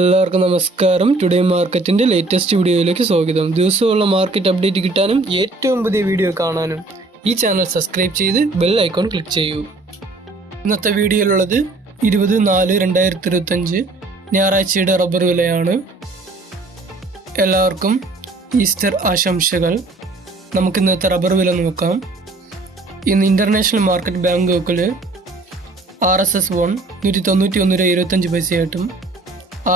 എല്ലാവർക്കും നമസ്കാരം. ടുഡേ മാർക്കറ്റിൻ്റെ ലേറ്റസ്റ്റ് വീഡിയോയിലേക്ക് സ്വാഗതം. ദിവസമുള്ള മാർക്കറ്റ് അപ്ഡേറ്റ് കിട്ടാനും ഏറ്റവും പുതിയ വീഡിയോ കാണാനും ഈ ചാനൽ സബ്സ്ക്രൈബ് ചെയ്ത് ബെൽ ഐക്കോൺ ക്ലിക്ക് ചെയ്യൂ. ഇന്നത്തെ വീഡിയോയിലുള്ളത് 20/4/2025 ഞായറാഴ്ചയുടെ റബ്ബർ വിലയാണ്. എല്ലാവർക്കും ഈസ്റ്റർ ആശംസകൾ. നമുക്ക് ഇന്നത്തെ റബ്ബർ വില നോക്കാം. ഇന്ന് ഇൻ്റർനാഷണൽ മാർക്കറ്റ് ബാങ്കോക്കിൽ RSS1 191 രൂപ 25 പൈസയായിട്ടും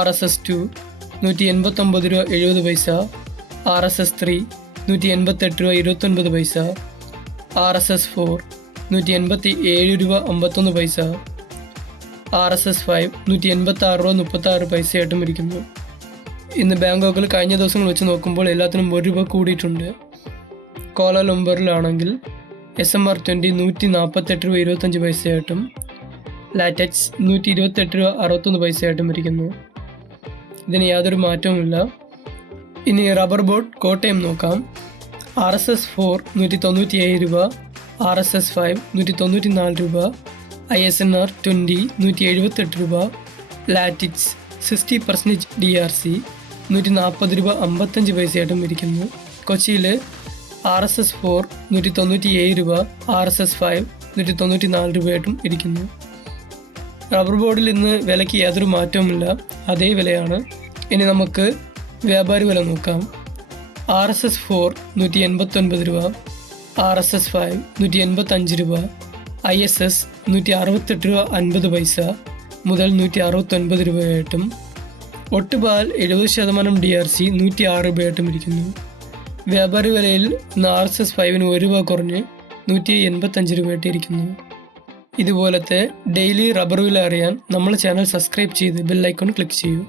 RSS2 189 രൂപ 70 പൈസ, RSS3 188 രൂപ 29 പൈസ, RSS4 187 രൂപ 51 പൈസ, RSS5 186 രൂപ 36 പൈസയായിട്ടും ഇരിക്കുന്നു. ഇന്ന് ബാങ്കോക്കിൽ കഴിഞ്ഞ ദിവസങ്ങൾ വെച്ച് നോക്കുമ്പോൾ എല്ലാത്തിനും 1 രൂപ കൂടിയിട്ടുണ്ട്. കോലാലംപൂരിലാണെങ്കിൽ SMR20 148 രൂപ 25 പൈസയായിട്ടും ലാറ്റക്സ് 128 രൂപ 61 പൈസയായിട്ടും ഇരിക്കുന്നു. ഇതിന് യാതൊരു മാറ്റവുമില്ല. ഇനി റബ്ബർ ബോർഡ് കോട്ടയം നോക്കാം. RSS4 197 രൂപ, RSS5 194 രൂപ, ISNR 20 178 രൂപ, ലാറ്റിക്സ് 60% DRC 140 രൂപ 55 പൈസയായിട്ടും ഇരിക്കുന്നു. കൊച്ചിയിൽ RSS4 197 രൂപ, RSS5 194 രൂപയായിട്ടും ഇരിക്കുന്നു. റബ്ബർ ബോർഡിൽ ഇന്ന് വിലയ്ക്ക് യാതൊരു മാറ്റവുമില്ല, അതേ വിലയാണ്. ഇനി നമുക്ക് വ്യാപാരി വില നോക്കാം. RSS4 189 രൂപ, RSS5 185 രൂപ, ISS 168 രൂപ 50 പൈസ മുതൽ 169 രൂപയായിട്ടും ഒട്ടുപാൽ 70% DRC 106 രൂപയായിട്ടും ഇരിക്കുന്നു. വ്യാപാരി വിലയിൽ ഇന്ന് RSS5 1 രൂപ കുറഞ്ഞ് 185 രൂപയായിട്ട് ഇരിക്കുന്നു. ഇതുപോലത്തെ ഡെയിലി റബ്ബർ വില അറിയാൻ നമ്മുടെ ചാനൽ സബ്സ്ക്രൈബ് ചെയ്ത് ബെൽ ഐക്കൺ ക്ലിക്ക് ചെയ്യൂ.